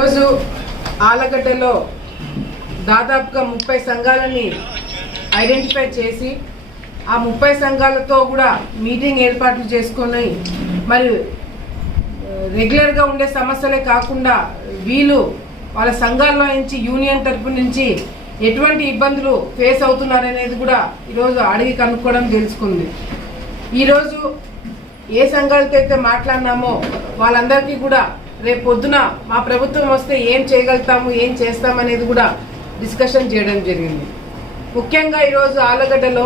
రోజు ఆలగడ్డలో దాదాపుగా 30 సంఘాలని ఐడెంటిఫై చేసి ఆ 30 సంఘాలతో కూడా మీటింగ్ ఏర్పాట్లు చేసుకొని మరి రెగ్యులర్గా ఉండే సమస్యలే కాకుండా వీళ్ళు వాళ్ళ సంఘాల్లో నుంచి యూనియన్ తరపు నుంచి ఎటువంటి ఇబ్బందులు ఫేస్ అవుతున్నారనేది కూడా ఈరోజు అడిగి కనుక్కోవడం తెలుసుకుంది. ఈరోజు ఏ సంఘాలతో అయితే మాట్లాడినామో వాళ్ళందరికీ కూడా రేపు పొద్దున మా ప్రభుత్వం వస్తే ఏం చేయగలుగుతాము, ఏం చేస్తామనేది కూడా డిస్కషన్ చేయడం జరిగింది. ముఖ్యంగా ఈరోజు ఆలగడ్డలో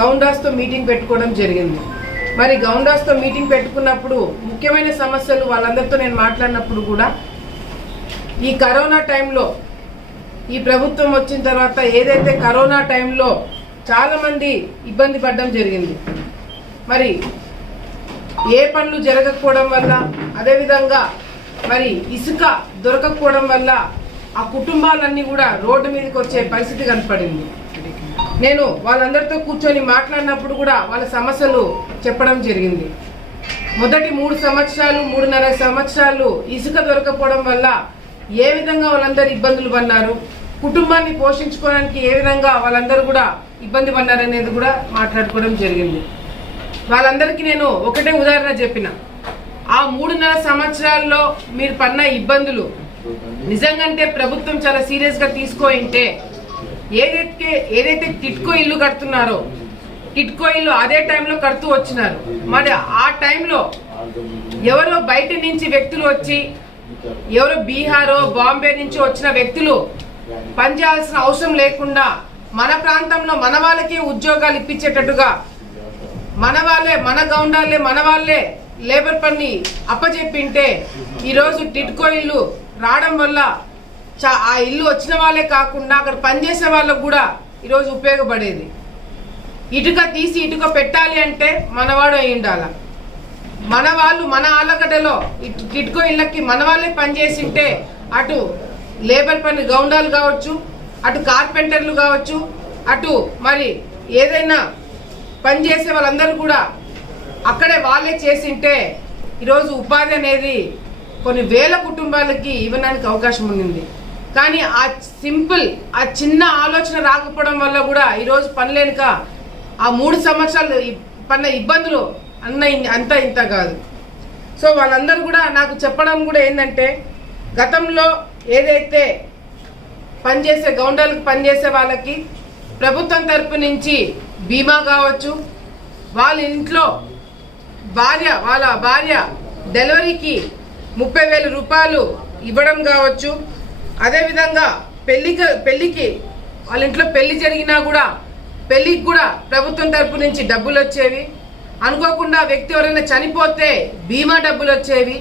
గౌండాస్తో మీటింగ్ పెట్టుకోవడం జరిగింది. మరి గౌండాస్తో మీటింగ్ పెట్టుకున్నప్పుడు ముఖ్యమైన సమస్యలు వాళ్ళందరితో నేను మాట్లాడినప్పుడు కూడా ఈ కరోనా టైంలో ఈ ప్రభుత్వం వచ్చిన తర్వాత ఏదైతే కరోనా టైంలో చాలామంది ఇబ్బంది పడడం జరిగింది. మరి ఏ పనులు జరగకపోవడం వల్ల, అదేవిధంగా మరి ఇసుక దొరకకపోవడం వల్ల ఆ కుటుంబాలన్నీ కూడా రోడ్డు మీదకి వచ్చే పరిస్థితి కనపడింది. నేను వాళ్ళందరితో కూర్చొని మాట్లాడినప్పుడు కూడా వాళ్ళ సమస్యలు చెప్పడం జరిగింది. మొదటి 3 సంవత్సరాలు 3.5 సంవత్సరాలు ఇసుక దొరకపోవడం వల్ల ఏ విధంగా వాళ్ళందరూ ఇబ్బందులు పడినారు, కుటుంబాన్ని పోషించుకోవడానికి ఏ విధంగా వాళ్ళందరూ కూడా ఇబ్బంది పడినారనేది కూడా మాట్లాడుకోవడం జరిగింది. వాళ్ళందరికీ నేను ఒకటే ఉదాహరణ చెప్పిన, ఆ 3.5 సంవత్సరాల్లో మీరు పడిన ఇబ్బందులు నిజంగాంటే ప్రభుత్వం చాలా సీరియస్గా తీసుకోయింటే ఏదైతే టిట్కో ఇల్లు కడుతున్నారో టిట్కో ఇల్లు అదే టైంలో కడుతూ వచ్చినారు. మరి ఆ టైంలో ఎవరో బయట నుంచి వ్యక్తులు వచ్చి, ఎవరో బీహారో బాంబే నుంచి వచ్చిన వ్యక్తులు పనిచేయాల్సిన అవసరం లేకుండా మన ప్రాంతంలో మన వాళ్ళకి ఉద్యోగాలు ఇప్పించేటట్టుగా మన వాళ్ళే, మన గౌండాలే, మన వాళ్ళే లేబర్ పని అప్పచెప్పింటే ఈరోజు టిట్కో ఇల్లు రావడం వల్ల ఆ ఇల్లు వచ్చిన వాళ్ళే కాకుండా అక్కడ పనిచేసే వాళ్ళకు కూడా ఈరోజు ఉపయోగపడేది. ఇటుక తీసి ఇటుక పెట్టాలి అంటే మనవాడు అయి ఉండాల. మన వాళ్ళు మన ఆలగడ్డలో టిట్కో ఇళ్ళకి మన వాళ్ళే పనిచేసింటే అటు లేబర్ పని గౌండాలు కావచ్చు, అటు కార్పెంటర్లు కావచ్చు, అటు మరి ఏదైనా పనిచేసే వాళ్ళందరూ కూడా అక్కడే వాళ్ళే చేసింటే ఈరోజు ఉపాధి అనేది కొన్ని వేల కుటుంబాలకి ఇవ్వడానికి అవకాశం ఉంది. కానీ ఆ సింపుల్ ఆ చిన్న ఆలోచన రాకపోవడం వల్ల కూడా ఈరోజు పనిలేనుక ఆ 3 సంవత్సరాలు పడిన ఇబ్బందులు అంతా ఇంత కాదు. సో వాళ్ళందరూ కూడా నాకు చెప్పడం కూడా ఏంటంటే, గతంలో ఏదైతే పనిచేసే గౌండాలకు పనిచేసే వాళ్ళకి ప్రభుత్వం తరపు నుంచి బీమా కావచ్చు, వాళ్ళ ఇంట్లో వాళ్ళ భార్య డెలివరీకి 30,000 రూపాయలు ఇవ్వడం కావచ్చు, అదేవిధంగా పెళ్ళికి వాళ్ళ ఇంట్లో పెళ్లి జరిగినా కూడా పెళ్ళికి కూడా ప్రభుత్వం తరపు నుంచి డబ్బులు వచ్చేవి, అనుకోకుండా వ్యక్తి ఎవరైనా చనిపోతే బీమా డబ్బులు వచ్చేవి.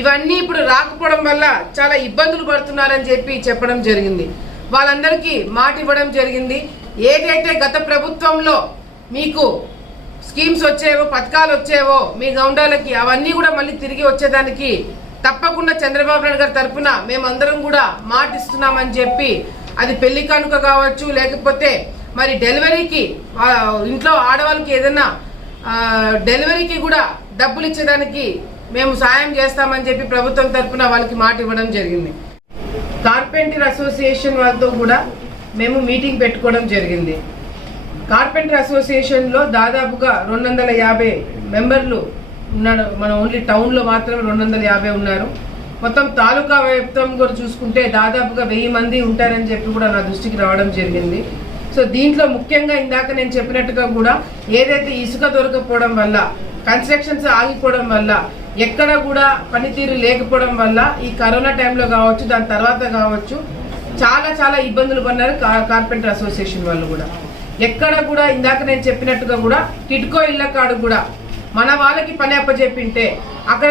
ఇవన్నీ ఇప్పుడు రాకపోవడం వల్ల చాలా ఇబ్బందులు పడుతున్నారని చెప్పడం జరిగింది. వాళ్ళందరికీ మాట ఇవ్వడం జరిగింది. ఏదైతే గత ప్రభుత్వంలో మీకు స్కీమ్స్ వచ్చేవో, పథకాలు వచ్చేవో మీ గౌండాలకి, అవన్నీ కూడా మళ్ళీ తిరిగి వచ్చేదానికి తప్పకుండా చంద్రబాబు నాయుడు గారి తరఫున మేమందరం కూడా మాట ఇస్తున్నామని చెప్పి, అది పెళ్లి కానుక కావచ్చు, లేకపోతే మరి డెలివరీకి ఇంట్లో ఆడవాళ్ళకి ఏదైనా డెలివరీకి కూడా డబ్బులు ఇచ్చేదానికి మేము సాయం చేస్తామని చెప్పి ప్రభుత్వం తరఫున వాళ్ళకి మాట ఇవ్వడం జరిగింది. కార్పెంటర్ అసోసియేషన్ వాళ్ళతో కూడా మేము మీటింగ్ పెట్టుకోవడం జరిగింది. కార్పెంటర్ అసోసియేషన్లో దాదాపుగా 250 మెంబర్లు ఉన్నారు. మన ఓన్లీ టౌన్లో మాత్రం 250 ఉన్నారు. మొత్తం తాలూకా వ్యాప్తం కూడా చూసుకుంటే దాదాపుగా 1000 మంది ఉంటారని చెప్పి కూడా నా దృష్టికి రావడం జరిగింది. సో దీంట్లో ముఖ్యంగా ఇందాక నేను చెప్పినట్టుగా కూడా ఏదైతే ఇసుక దొరకపోవడం వల్ల, కన్స్ట్రక్షన్స్ ఆగిపోవడం వల్ల, ఎక్కడ కూడా పనితీరు లేకపోవడం వల్ల ఈ కరోనా టైంలో కావచ్చు, దాని తర్వాత కావచ్చు, చాలా ఇబ్బందులు పడినారు కార్పెంటర్ అసోసియేషన్ వాళ్ళు కూడా. ఎక్కడ కూడా ఇందాక నేను చెప్పినట్టుగా కూడా టిట్కో ఇళ్ళ కాడు కూడా మన వాళ్ళకి పని అప్పచెప్పింటే అక్కడ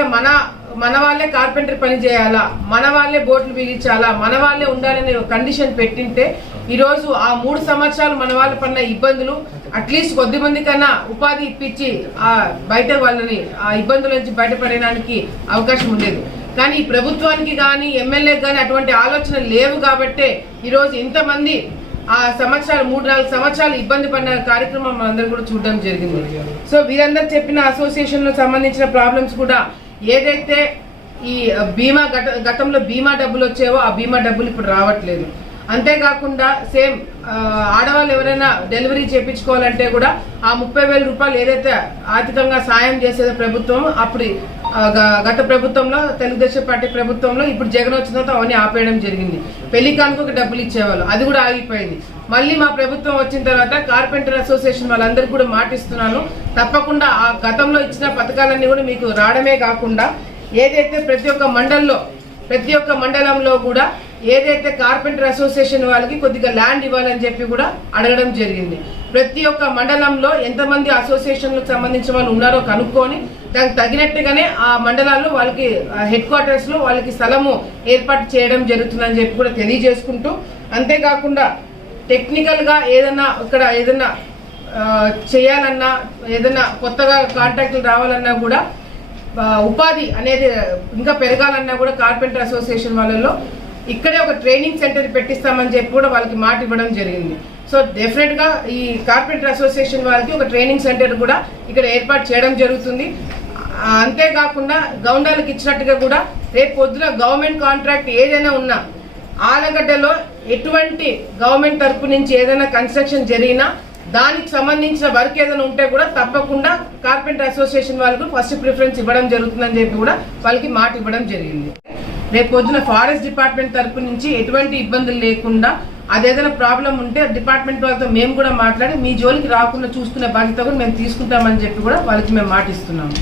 మన వాళ్ళే కార్పెంటర్ పని చేయాలా, మన వాళ్ళే బోట్లు బిగించాలా, మన వాళ్ళే ఉండాలనే కండిషన్ పెట్టింటే ఈరోజు ఆ 3 సంవత్సరాలు మన వాళ్ళు పడిన ఇబ్బందులు అట్లీస్ట్ కొద్ది మంది కన్నా ఉపాధి ఇప్పించి ఆ బయట వాళ్ళని ఆ ఇబ్బందుల నుంచి బయటపడడానికి అవకాశం ఉండేది. కానీ ఈ ప్రభుత్వానికి కానీ ఎమ్మెల్యేకి కానీ అటువంటి ఆలోచన లేవు కాబట్టే ఈరోజు ఇంతమంది ఆ సంవత్సరాలు 3-4 సంవత్సరాలు ఇబ్బంది పడిన కార్యక్రమం మనందరం కూడా చూడడం జరిగింది. సో వీరందరూ చెప్పిన అసోసియేషన్ లో సంబంధించిన ప్రాబ్లమ్స్ కూడా ఏదైతే ఈ బీమా గతంలో బీమా డబ్బులు వచ్చేవో ఆ బీమా డబ్బులు ఇప్పుడు రావట్లేదు. అంతేకాకుండా సేమ్ ఆడవాళ్ళు ఎవరైనా డెలివరీ చేయించుకోవాలంటే కూడా ఆ 30,000 రూపాయలు ఏదైతే ఆర్థికంగా సాయం చేసేది ప్రభుత్వం, అప్పుడు గత ప్రభుత్వంలో తెలుగుదేశం పార్టీ ప్రభుత్వంలో, ఇప్పుడు జగన్ వచ్చిన తర్వాత అవన్నీ ఆపేయడం జరిగింది. పెళ్లి కానుకకు డబ్బులు ఇచ్చేవాళ్ళు, అది కూడా ఆగిపోయింది. మళ్ళీ మా ప్రభుత్వం వచ్చిన తర్వాత కార్పెంటర్ అసోసియేషన్ వాళ్ళందరికీ కూడా మాటిస్తున్నాను, తప్పకుండా ఆ గతంలో ఇచ్చిన పథకాలన్నీ కూడా మీకు రావడమే కాకుండా ఏదైతే ప్రతి ఒక్క మండలంలో కూడా ఏదైతే కార్పెంటర్ అసోసియేషన్ వాళ్ళకి కొద్దిగా ల్యాండ్ ఇవ్వాలని చెప్పి కూడా అడగడం జరిగింది. ప్రతి ఒక్క మండలంలో ఎంతమంది అసోసియేషన్లకు సంబంధించిన వాళ్ళు ఉన్నారో కనుక్కొని దానికి తగినట్టుగానే ఆ మండలాల్లో వాళ్ళకి హెడ్ క్వార్టర్స్ లో వాళ్ళకి స్థలము ఏర్పాటు చేయడం జరుగుతుందని చెప్పి కూడా తెలియజేసుకుంటూ, అంతేకాకుండా టెక్నికల్ గా ఏదైనా చేయాలన్నా, ఏదైనా కొత్తగా కాంట్రాక్టులు రావాలన్నా కూడా, ఉపాధి అనేది ఇంకా పెరగాలన్నా కూడా కార్పెంటర్ అసోసియేషన్ వాళ్ళలో ఇక్కడే ఒక ట్రైనింగ్ సెంటర్ పెట్టిస్తామని చెప్పి కూడా వాళ్ళకి మాట ఇవ్వడం జరిగింది. సో డెఫినెట్ గా ఈ కార్పెంటర్ అసోసియేషన్ వాళ్ళకి ఒక ట్రైనింగ్ సెంటర్ కూడా ఇక్కడ ఏర్పాటు చేయడం జరుగుతుంది. అంతేకాకుండా గౌండాలకు ఇచ్చినట్టుగా కూడా రేపు పొద్దున గవర్నమెంట్ కాంట్రాక్ట్ ఏదైనా ఉన్నా, ఆలగడ్డలో ఎటువంటి గవర్నమెంట్ తరపు నుంచి ఏదైనా కన్స్ట్రక్షన్ జరిగినా దానికి సంబంధించిన వర్క్ ఏదైనా ఉంటే కూడా తప్పకుండా కార్పెంటర్ అసోసియేషన్ వాళ్ళకు ఫస్ట్ ప్రిఫరెన్స్ ఇవ్వడం జరుగుతుందని చెప్పి కూడా వాళ్ళకి మాట ఇవ్వడం జరిగింది. రేపు పొద్దున ఫారెస్ట్ డిపార్ట్మెంట్ తరపు నుంచి ఎటువంటి ఇబ్బందులు లేకుండా, అదేదైనా ప్రాబ్లం ఉంటే డిపార్ట్మెంట్ వాళ్ళతో మేము కూడా మాట్లాడి మీ జోలికి రాకుండా చూసుకునే బాధ్యత కూడా మేము తీసుకుంటామని చెప్పి కూడా వాళ్ళకి మేము మాట ఇస్తున్నాము.